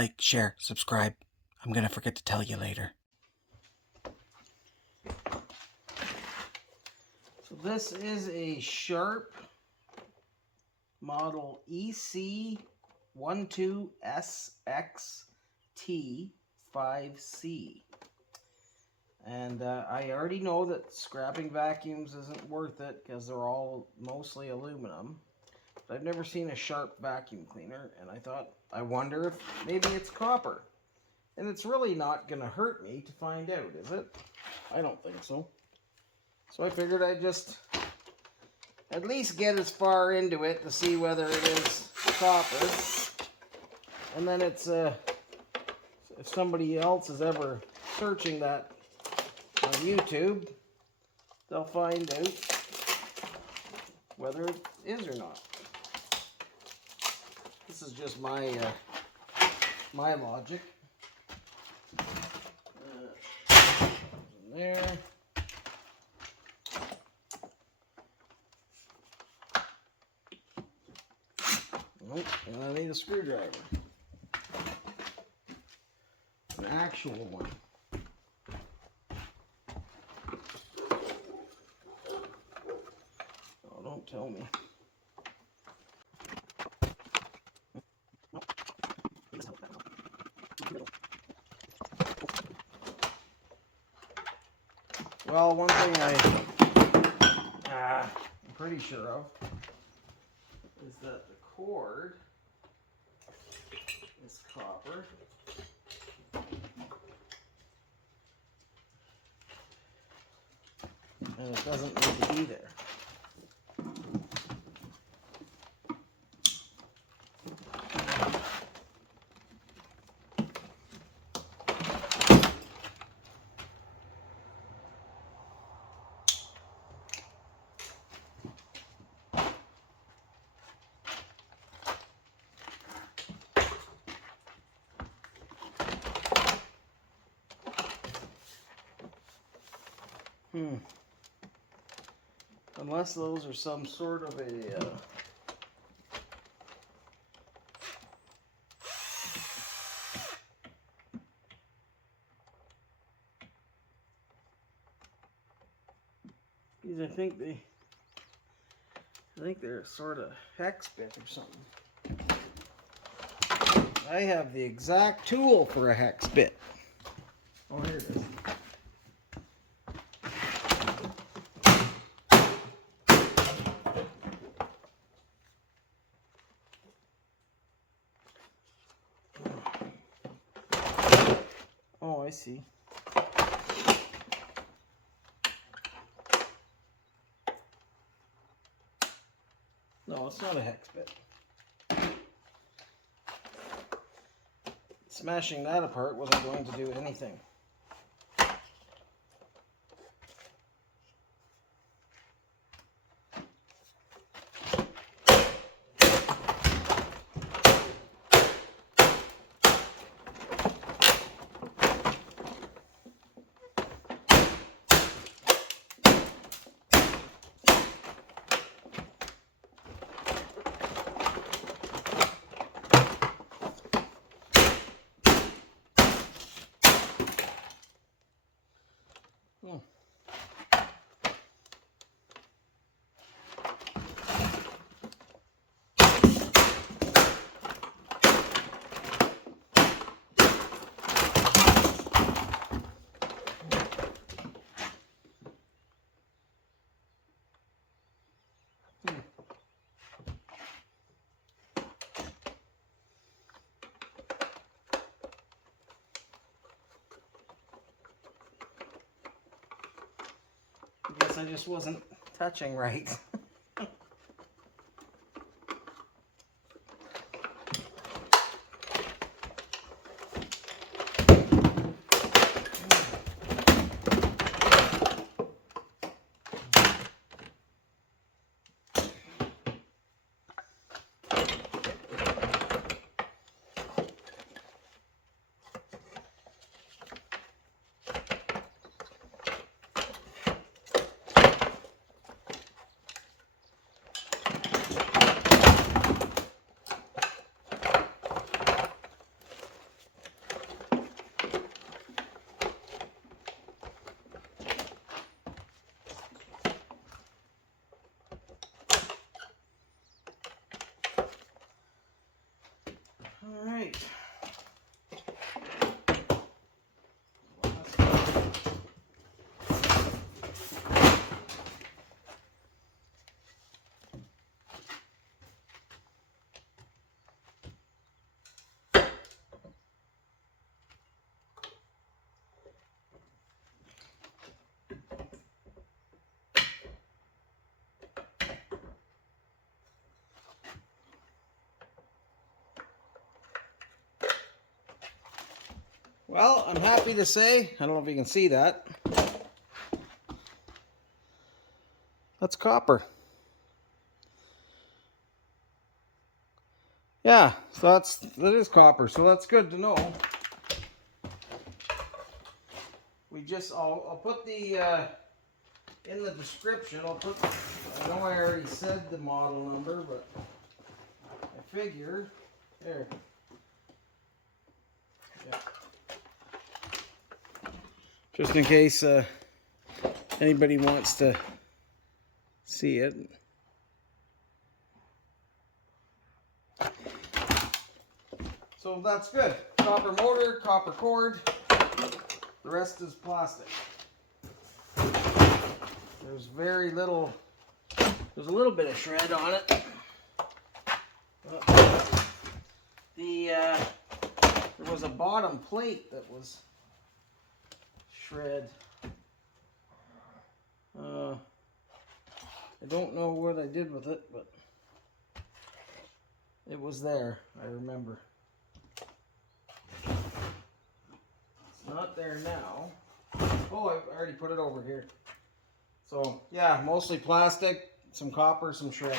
like, share, subscribe. I'm going to forget to tell you later. So this is a Sharp model EC12SXT5C. And I already know that scrapping vacuums isn't worth it because they're all mostly aluminum. But I've never seen a Sharp vacuum cleaner, and I thought, I wonder if maybe it's copper. And it's really not going to hurt me to find out, is it? I don't think so. So I figured I'd just at least get as far into it to see whether it is copper. And then it's, if somebody else is ever searching that on YouTube, they'll find out whether it is or not. This is just my my logic. There. Nope, and I need a screwdriver. An actual one. Oh, don't tell me. Well, one thing I'm pretty sure of is that the cord is copper. And it doesn't need to be there. Unless those are some sort of a these, I think they're sort of hex bit or something. I have the exact tool for a hex bit. Oh, here it is. Oh, I see. No, it's not a hex bit. Smashing that apart wasn't going to do anything. I guess I just wasn't touching right. Well, I'm happy to say, I don't know if you can see that. That's copper. Yeah, so that is copper, so that's good to know. I'll put the in the description. I know I already said the model number, but I figure there. Yeah. Just in case anybody wants to see it. So that's good. Copper motor, copper cord. The rest is plastic. There's very little. There's a little bit of shred on it. There was a bottom plate that was shred. I don't know what I did with it, but it was there. I remember. It's not there now. Oh, I already put it over here. So yeah, mostly plastic, some copper, some shred.